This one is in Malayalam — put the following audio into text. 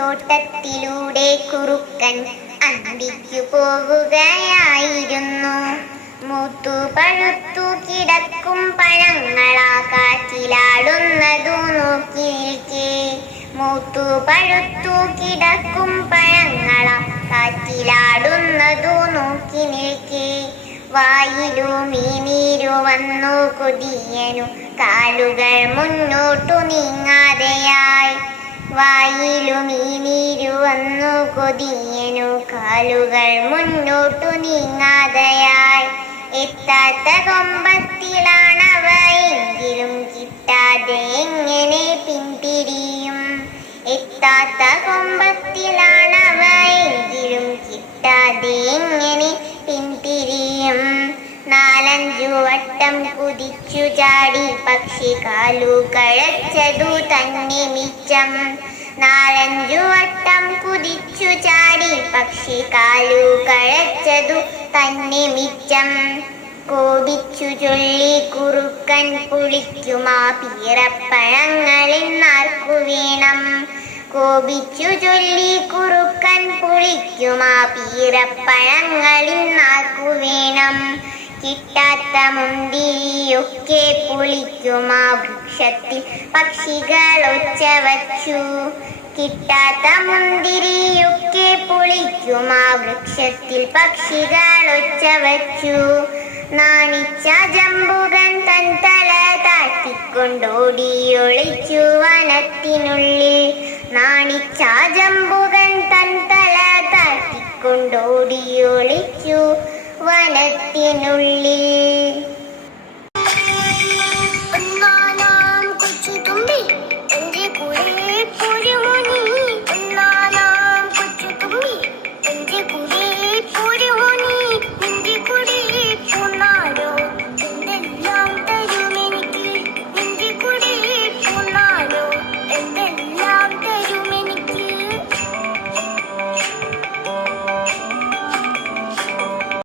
മുന്തിരിത്തോട്ടത്തിലൂടെ കുറുക്കൻ അന്തിക്കു പോവുകയായിരുന്നു. മൂത്തു പഴുത്തു കിടക്കും പഴങ്ങളാ കാറ്റിലാടുന്നതു നോക്കി നിൽക്കേ. മൂത്തു പഴുത്തു കിടക്കും പഴങ്ങളാ കാറ്റിലാടുന്നതു നോക്കി നിൽക്കേ. വായിലുമീ നീരു വന്നു കൊതിയനു കാലുകൾ മുന്നോട്ടു നീങ്ങാതെയായി. വായിലുമീ നീരു വന്നു കൊതിയനു കാലുകൾ മുന്നോട്ടു നീങ്ങാതെയായി. എത്താത്ത കൊമ്പത്തിലാണവ എങ്കിലും കിട്ടാതെ എങ്ങനെ പിന്തിരിയും. എത്താത്ത കൊമ്പത്തിലാണവ എങ്കിലും കിട്ടാതെ എങ്ങനെ പിന്തിരിയും. നാലഞ്ചു വട്ടം കുതിച്ചു ചാടി പക്ഷി കാലു കഴച്ചതു തന്നെ മിച്ചം. നാലഞ്ചു വട്ടം കുതിച്ചു ചാടി പക്ഷി കാലു കഴച്ചതു തന്നെ മിച്ചം. കോപിച്ചു ചൊല്ലി കുറുക്കൻ പുളിക്കുമാ പീറപ്പഴങ്ങളെന്നാർക്കു വേണം. കോപിച്ചു ചൊല്ലി കുറുക്കൻ പുളിക്കുമാ പീറപ്പഴങ്ങളിന്നാർക്കു വേണം. കിട്ടാത്ത മുന്തിരിയൊക്കെ പുളിക്കുമാ വൃക്ഷത്തിൽ പക്ഷികൾ ഒച്ച വച്ചു. കിട്ടാത്ത മുന്തിരിയൊക്കെ പുളിക്കുമാ വൃക്ഷത്തിൽ പക്ഷികൾ ഒച്ച വച്ചു. നാണിച്ച ജമ്പുകൻ തൻ തല താഴ്ത്തിക്കൊണ്ടോടിയൊളിച്ചു വനത്തിനുള്ളിൽ. നാണിച്ച ജമ്പുകൻ തൻ തല താഴ്ത്തിക്കൊണ്ടോടിയൊളിച്ചു വനത്തിനുള്ളിൽ.